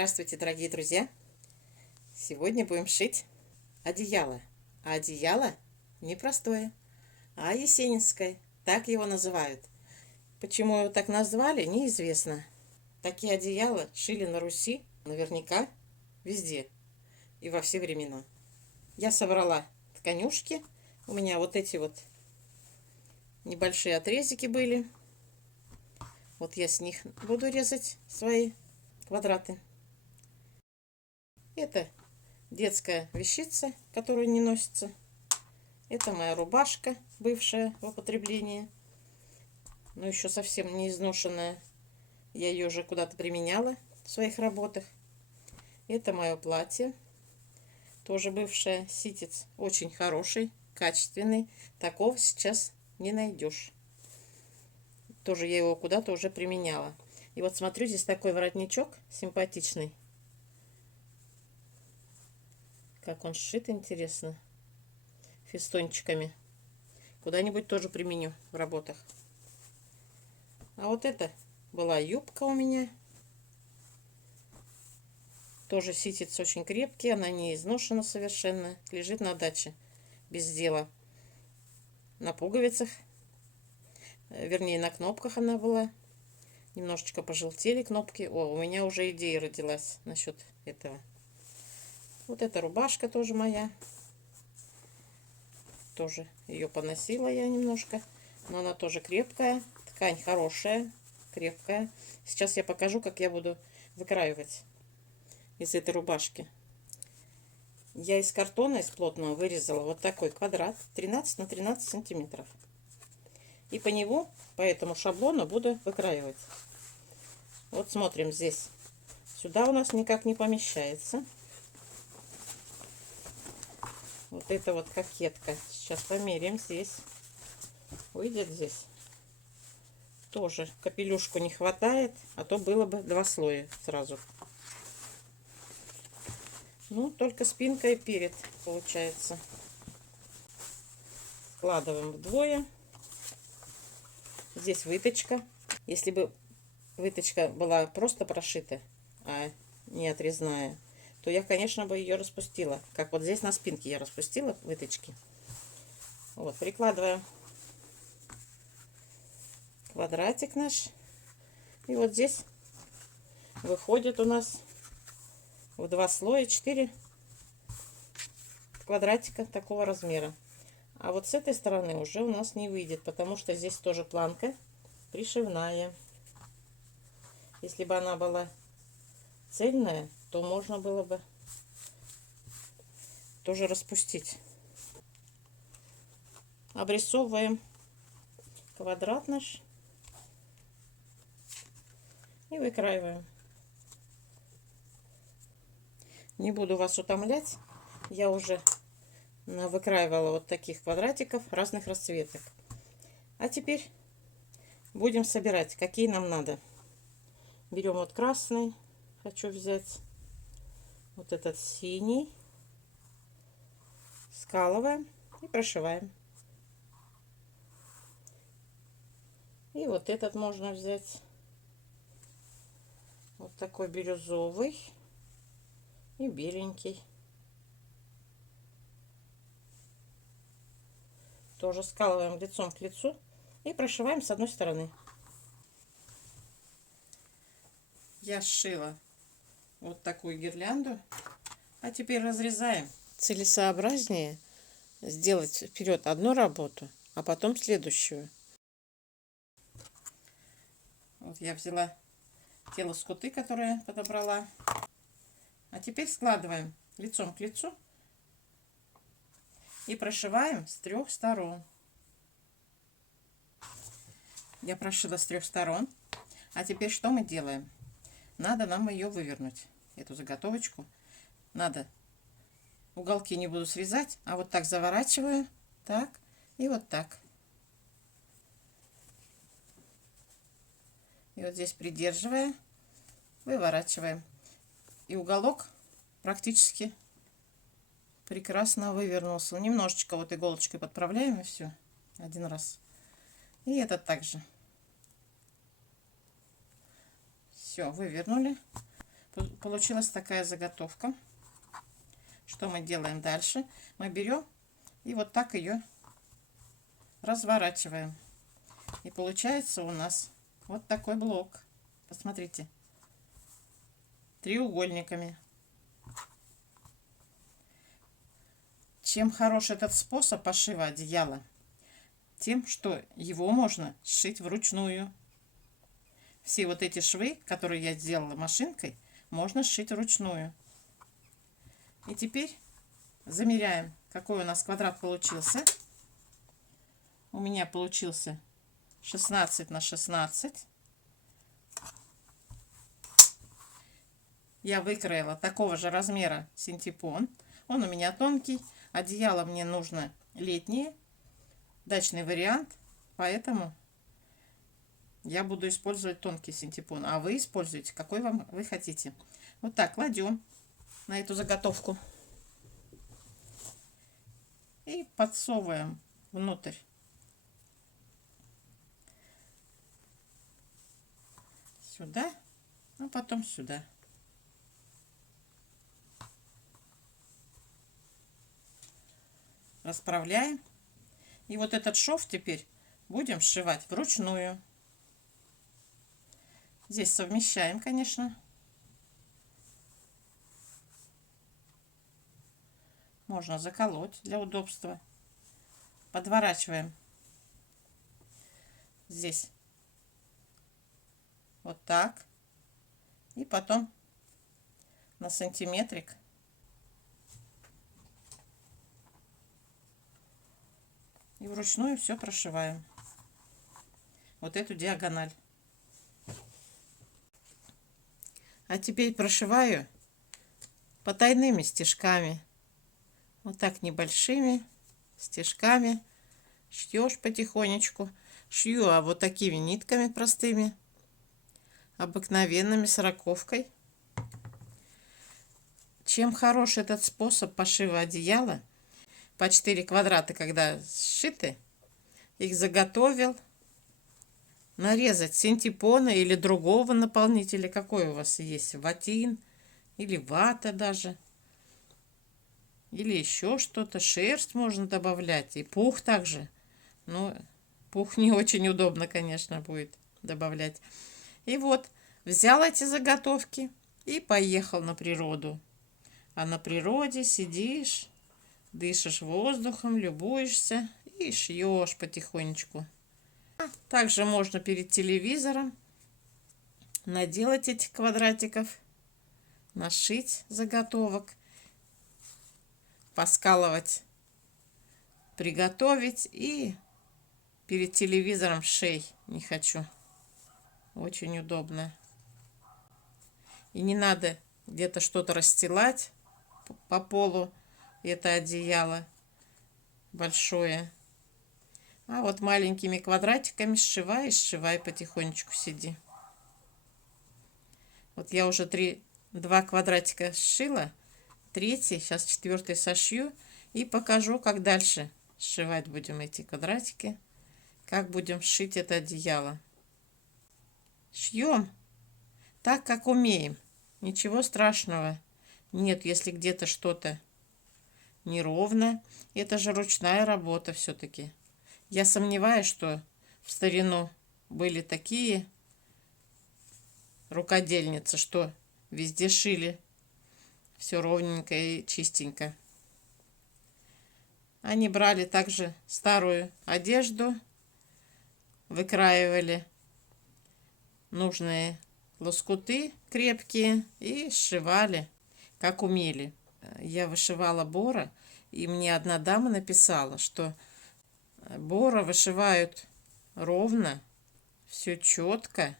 Здравствуйте, дорогие друзья! Сегодня будем шить одеяло. А одеяло не простое, а есенинское. Так его называют. Почему его так назвали, неизвестно. Такие одеяла шили на Руси наверняка везде и во все времена. Я собрала тканюшки. У меня вот эти вот небольшие отрезики были. Вот я с них буду резать свои квадраты. Это детская вещица, которая не носится. Это моя рубашка, бывшая в употреблении, но еще совсем не изношенная. Я ее уже куда-то применяла в своих работах. Это мое платье, тоже бывшее, ситец, очень хороший, качественный. Такого сейчас не найдешь. Тоже я его куда-то уже применяла. И вот смотрю, здесь такой воротничок симпатичный. Как он сшит, интересно. Фестончиками. Куда-нибудь тоже применю в работах. А вот это была юбка у меня. Тоже ситец очень крепкий. Она не изношена совершенно. Лежит на даче. Без дела. На пуговицах. Вернее, на кнопках она была. Немножечко пожелтели кнопки. О, у меня уже идея родилась насчет этого. Вот эта рубашка тоже моя. Тоже ее поносила я немножко. Но она тоже крепкая. Ткань хорошая, крепкая. Сейчас я покажу, как я буду выкраивать из этой рубашки. Я из картона, из плотного, вырезала вот такой квадрат 13 на 13 сантиметров. И по нему, по этому шаблону буду выкраивать. Вот смотрим здесь. Сюда у нас никак не помещается. Вот это вот кокетка. Сейчас померяем здесь. Выйдет здесь. Тоже капелюшку не хватает, а то было бы 2 слоя сразу. Ну, только спинка и перед получается. Складываем вдвое. Здесь выточка. Если бы выточка была просто прошита, а не отрезная, то я, конечно, бы ее распустила. Как вот здесь на спинке я распустила выточки. Вот, прикладываем квадратик наш. И вот здесь выходит у нас в 2 слоя 4 квадратика такого размера. А вот с этой стороны уже у нас не выйдет, потому что здесь тоже планка пришивная. Если бы она была цельная, то можно было бы тоже распустить. Обрисовываем квадрат наш и выкраиваем. Не буду вас утомлять. Я уже выкраивала вот таких квадратиков разных расцветок. А теперь будем собирать, какие нам надо. Берем вот красный, хочу взять. Вот этот синий. Скалываем и прошиваем. И вот этот можно взять. Вот такой бирюзовый и беленький. Тоже скалываем лицом к лицу и прошиваем с одной стороны. Я сшила вот такую гирлянду. А теперь разрезаем. Целесообразнее сделать вперед одну работу, а потом следующую. Вот я взяла те лоскуты, которые подобрала. А теперь складываем лицом к лицу и прошиваем с 3 сторон. Я прошила с 3 сторон. А теперь что мы делаем? Надо нам ее вывернуть, эту заготовочку. Надо, уголки не буду срезать, а вот так заворачиваю, так и вот так. И вот здесь придерживая, выворачиваем. И уголок практически прекрасно вывернулся. Немножечко вот иголочкой подправляем и все. Один раз. И этот также. Все, вывернули. получилась такая заготовка. Что мы делаем дальше? Мы берем и вот так ее разворачиваем. И получается у нас вот такой блок. Посмотрите. Треугольниками. Чем хорош этот способ пошива одеяла? Тем, что его можно сшить вручную. Все вот эти швы, которые я сделала машинкой, можно сшить вручную. И теперь замеряем, какой у нас квадрат получился. У меня получился 16 на 16. Я выкроила такого же размера синтепон. Он у меня тонкий. Одеяло мне нужно летнее. Дачный вариант. Поэтому я буду использовать тонкий синтепон. А вы используете, какой вы хотите. Вот так кладем на эту заготовку. И подсовываем внутрь. Сюда, а потом сюда. Расправляем. И вот этот шов теперь будем сшивать вручную. Здесь совмещаем, конечно. Можно заколоть для удобства. Подворачиваем здесь вот так. И потом на сантиметрик и вручную все прошиваем. Вот эту диагональ. А теперь прошиваю потайными стежками. Вот так небольшими стежками. Шьешь потихонечку. Шью вот такими нитками простыми. Обыкновенными сороковкой. Чем хорош этот способ пошива одеяла? По 4 квадрата, когда сшиты, их заготовил. Нарезать синтепона или другого наполнителя. Какой у вас есть? Ватин или вата даже. Или еще что-то. Шерсть можно добавлять. И пух также. Но пух не очень удобно, конечно, будет добавлять. И вот, взял эти заготовки и поехал на природу. А на природе сидишь, дышишь воздухом, любуешься и шьешь потихонечку. Также можно перед телевизором наделать этих квадратиков, нашить заготовок, поскалывать, приготовить и перед телевизором шей не хочу. Очень удобно. И не надо где-то что-то расстилать по полу. Это одеяло большое. А вот маленькими квадратиками сшивай потихонечку сиди. Вот я уже 2 квадратика сшила. Третий, сейчас 4 сошью. И покажу, как дальше сшивать будем эти квадратики. Как будем сшить это одеяло. Шьем так, как умеем. Ничего страшного нет, если где-то что-то неровно. Это же ручная работа все-таки. Я сомневаюсь, что в старину были такие рукодельницы, что везде шили все ровненько и чистенько. Они брали также старую одежду, выкраивали нужные лоскуты крепкие и сшивали, как умели. Я вышивала бора, и мне одна дама написала, что бора вышивают ровно, все четко.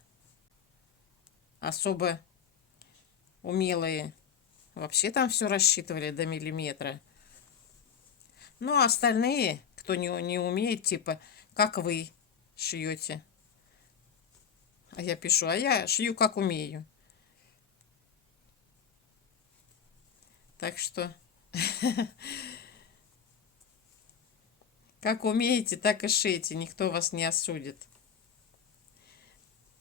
Особо умелые вообще там все рассчитывали до миллиметра. Ну, а остальные, кто не умеет, типа, как вы шьете. А я пишу, а я шью, как умею. Так что, как умеете, так и шейте. Никто вас не осудит.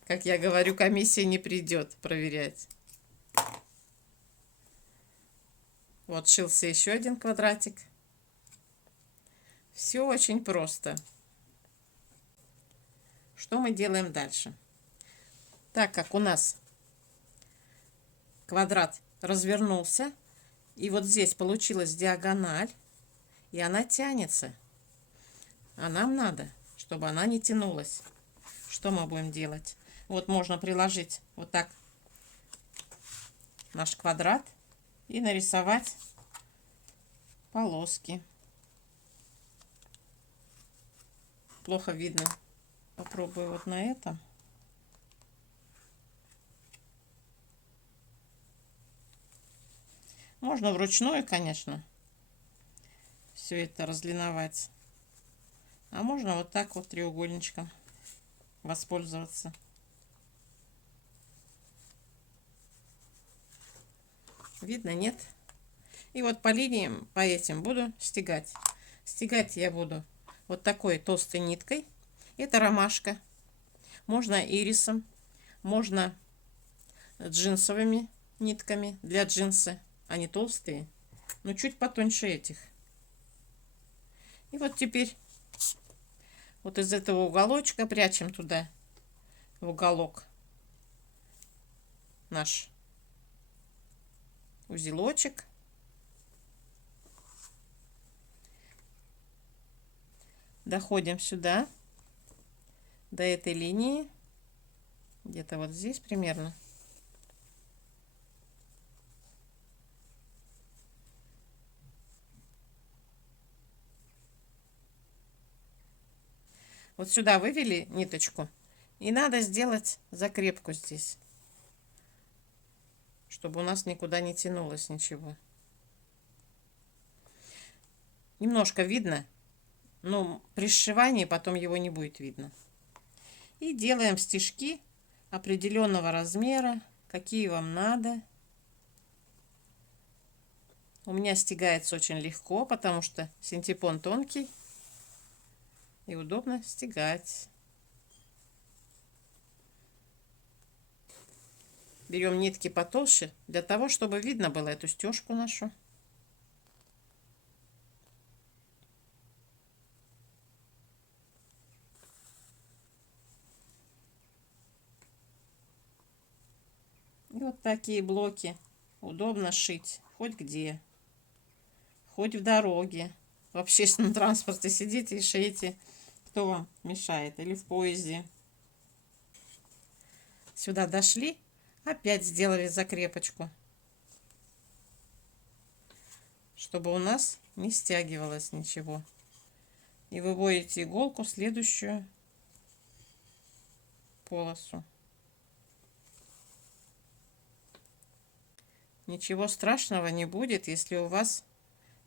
Как я говорю, комиссия не придет проверять. Вот сшился еще один квадратик. Все очень просто. Что мы делаем дальше? Так как у нас квадрат развернулся, и вот здесь получилась диагональ, и она тянется. А нам надо, чтобы она не тянулась. Что мы будем делать? Вот можно приложить вот так наш квадрат и нарисовать полоски. Плохо видно. Попробую вот на этом. Можно вручную, конечно, все это разлиновать. А можно вот так вот треугольничком воспользоваться. Видно, нет? И вот по линиям, по этим буду стягать. Стягать я буду вот такой толстой ниткой. Это ромашка. Можно ирисом, можно джинсовыми нитками для джинсы. Они толстые, но чуть потоньше этих. И вот теперь вот из этого уголочка прячем туда, в уголок, наш узелочек. Доходим сюда, до этой линии, где-то вот здесь примерно. Вот сюда вывели ниточку, и надо сделать закрепку здесь, чтобы у нас никуда не тянулось ничего. Немножко видно, но при сшивании потом его не будет видно. И делаем стежки определенного размера, какие вам надо. У меня стягается очень легко, потому что синтепон тонкий и удобно стягать. Берем нитки потолще, для того, чтобы видно было эту стежку нашу. И вот такие блоки удобно шить хоть где, хоть в дороге, в общественном транспорте сидите и шейте, кто вам мешает, или в поезде. Сюда дошли, опять сделали закрепочку, чтобы у нас не стягивалось ничего. И выводите иголку в следующую полосу. Ничего страшного не будет, если у вас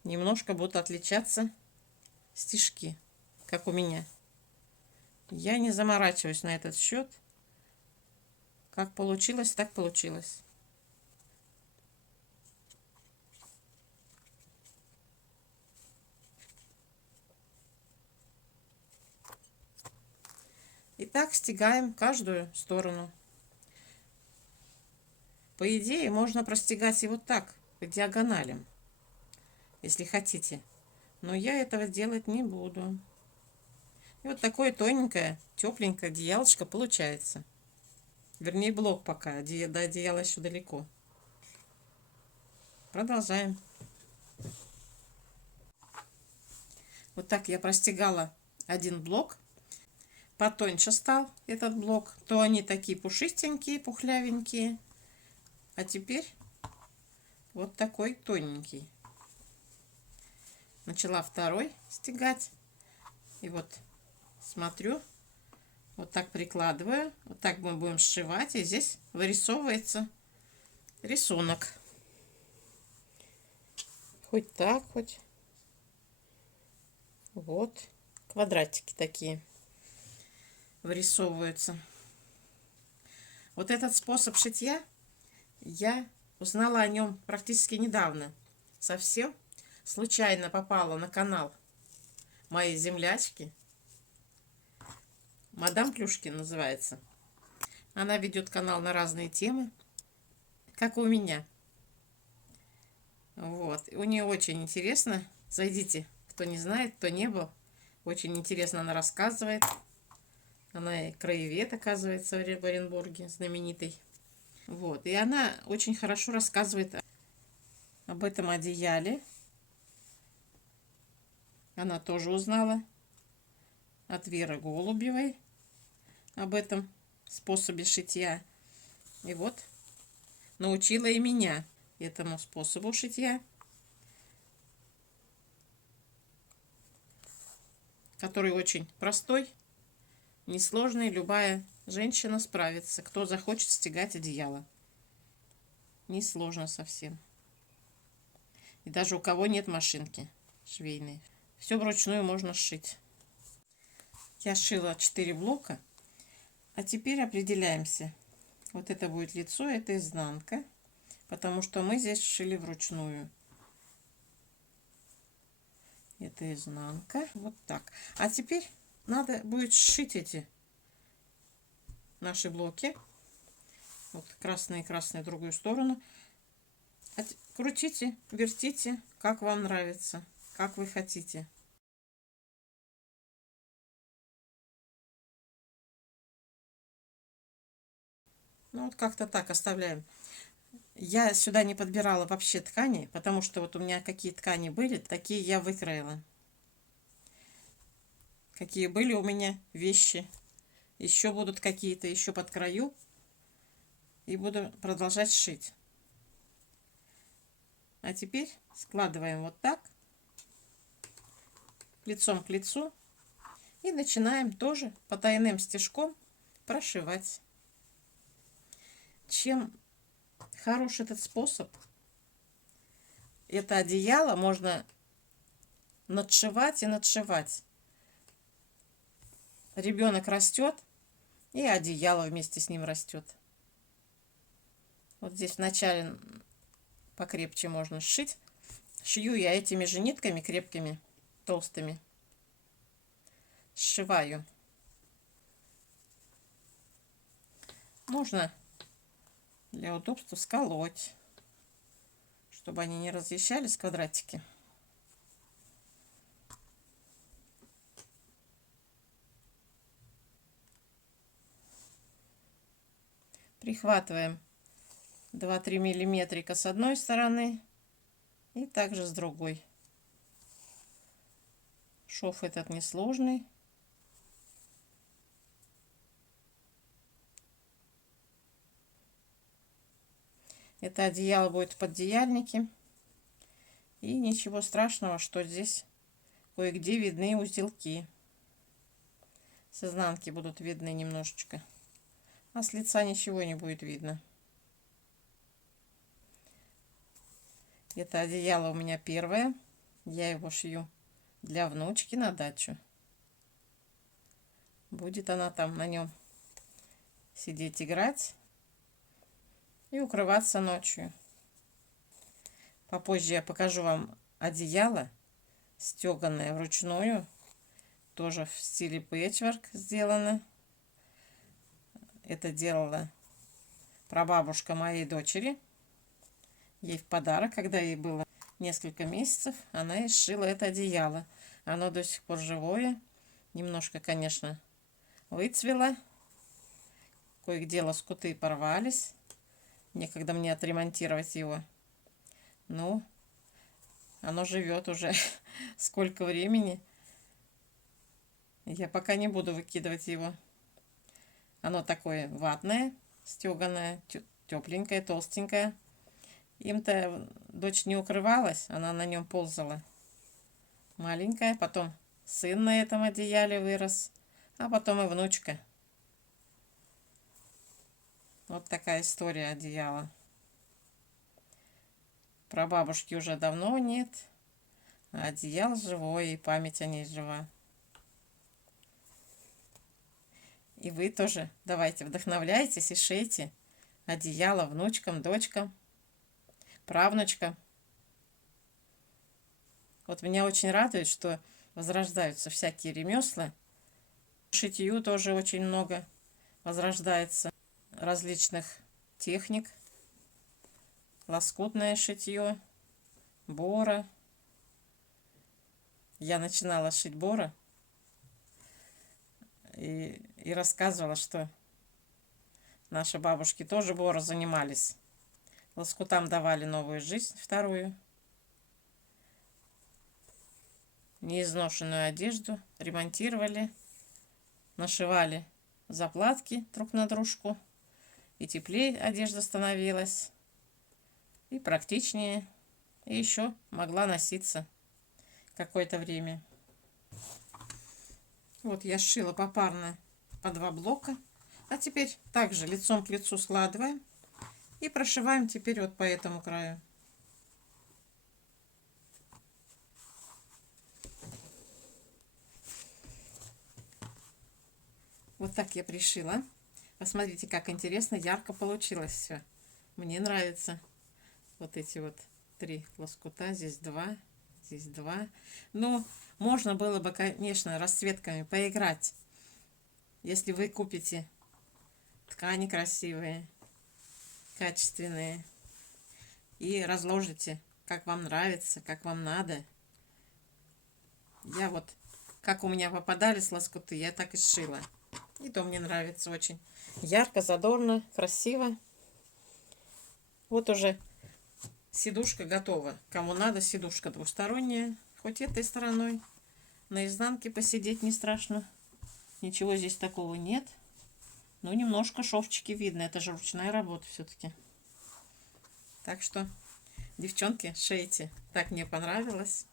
немножко будут отличаться стежки, как у меня. Я не заморачиваюсь на этот счет. Как получилось, так получилось. И так стягаем каждую сторону. По идее, можно простегать и вот так, по диагоналям, если хотите. Но я этого делать не буду. И вот такое тоненькое, тепленькое одеялышко получается. Вернее, блок пока, до одеяла еще далеко. Продолжаем. Вот так я простегала один блок. Потоньше стал этот блок. То они такие пушистенькие, пухлявенькие. А теперь вот такой тоненький. Начала второй стягать. И вот смотрю, вот так прикладываю. Вот так мы будем сшивать. И здесь вырисовывается рисунок. Хоть так, хоть. Вот квадратики такие вырисовываются. Вот этот способ шитья я узнала о нем практически недавно. Совсем случайно попала на канал моей землячки. Мадам Плюшкин называется. Она ведет канал на разные темы, как у меня. Вот. У нее очень интересно. Зайдите, кто не знает, кто не был. Очень интересно она рассказывает. Она и краевед, оказывается, в Оренбурге, знаменитый. Вот. И она очень хорошо рассказывает об этом одеяле. Она тоже узнала от Веры Голубевой об этом способе шитья. И вот научила и меня этому способу шитья, который очень простой, несложный. Любая женщина справится, кто захочет стягать одеяло. Несложно совсем. И даже у кого нет машинки швейной. Все вручную можно сшить. Я шила 4 блока. А теперь определяемся. Вот это будет лицо, это изнанка. Потому что мы здесь шили вручную. Это изнанка. Вот так. А теперь надо будет сшить эти наши блоки. Вот красные, красные в другую сторону. Крутите, вертите, как вам нравится, как вы хотите. Ну вот как-то так оставляем. Я сюда не подбирала вообще ткани, потому что вот у меня какие ткани были, такие я выкроила. Какие были у меня вещи. Еще будут какие-то, еще под краю. И буду продолжать шить. А теперь складываем вот так, лицом к лицу. И начинаем тоже потайным стежком прошивать. Чем хорош этот способ? Это одеяло можно надшивать и надшивать. Ребенок растет, и одеяло вместе с ним растет. Вот здесь вначале покрепче можно сшить. Шью я этими же нитками крепкими, толстыми. Сшиваю. Можно для удобства сколоть, чтобы они не разъезжались, квадратики. Прихватываем 2-3 миллиметрика с одной стороны и также с другой. Шов этот несложный. Это одеяло будет в поддеяльнике. И ничего страшного, что здесь кое-где видны узелки. С изнанки будут видны немножечко. А с лица ничего не будет видно. Это одеяло у меня первое. Я его шью для внучки на дачу. Будет она там на нем сидеть, играть и укрываться ночью. Попозже я покажу вам одеяло, стеганое вручную. Тоже в стиле пэтчворк сделано. Это делала прабабушка моей дочери. Ей в подарок, когда ей было несколько месяцев, она и сшила это одеяло. Оно до сих пор живое. Немножко, конечно, выцвело. Кое-где лоскуты порвались. Некогда мне отремонтировать его. Ну, оно живет уже сколько времени. Я пока не буду выкидывать его. Оно такое ватное, стеганое, тепленькое, толстенькое. Им-то дочь не укрывалась, она на нем ползала. Маленькая, потом сын на этом одеяле вырос, а потом и внучка. Вот такая история одеяла. Прабабушки уже давно нет, а одеяло живое, и память о ней жива. И вы тоже давайте вдохновляйтесь и шейте одеяло внучкам, дочкам, правнучкам. Вот меня очень радует, что возрождаются всякие ремесла. Шитью тоже очень много возрождается различных техник. Лоскутное шитье, бора. Я начинала шить бора и рассказывала, что наши бабушки тоже бора занимались. Лоскутам давали новую жизнь, вторую. Неизношенную одежду ремонтировали, нашивали заплатки друг на дружку. И теплее одежда становилась, и практичнее, и еще могла носиться какое-то время. Вот я сшила попарно по 2 блока. А теперь также лицом к лицу складываем и прошиваем теперь вот по этому краю. Вот так я пришила. Посмотрите, как интересно, ярко получилось все. Мне нравится. Вот эти вот 3 лоскута. Здесь 2, здесь 2. Но можно было бы, конечно, расцветками поиграть. Если вы купите ткани красивые, качественные, и разложите, как вам нравится, как вам надо. Я вот, как у меня попадались лоскуты, я так и сшила. И то мне нравится очень. Ярко, задорно, красиво. Вот уже сидушка готова. Кому надо, сидушка двусторонняя. Хоть этой стороной. На изнанке посидеть не страшно. Ничего здесь такого нет. Но немножко шовчики видно. Это же ручная работа все-таки. Так что, девчонки, шейте. Так мне понравилось.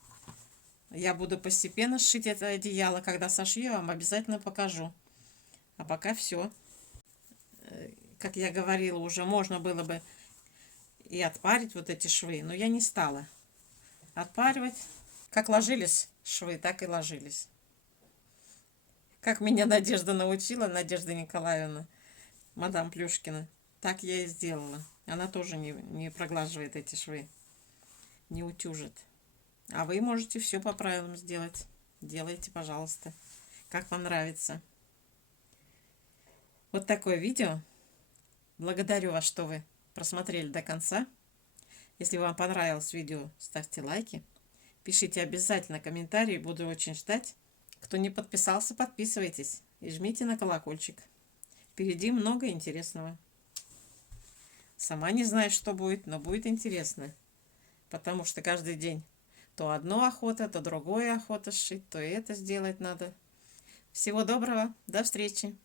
Я буду постепенно шить это одеяло. Когда сошью, я вам обязательно покажу. А пока все. Как я говорила, уже можно было бы и отпарить вот эти швы, но я не стала отпаривать. Как ложились швы, так и ложились. Как меня Надежда научила, Надежда Николаевна, мадам Плюшкина, так я и сделала. Она тоже не проглаживает эти швы, не утюжит. А вы можете все по правилам сделать. Делайте, пожалуйста, как вам нравится. Вот такое видео. Благодарю вас, что вы просмотрели до конца. Если вам понравилось видео, ставьте лайки. Пишите обязательно комментарии, буду очень ждать. Кто не подписался, подписывайтесь и жмите на колокольчик. Впереди много интересного. Сама не знаю, что будет, но будет интересно. Потому что каждый день то одно охота, то другое охота сшить, то и это сделать надо. Всего доброго, до встречи!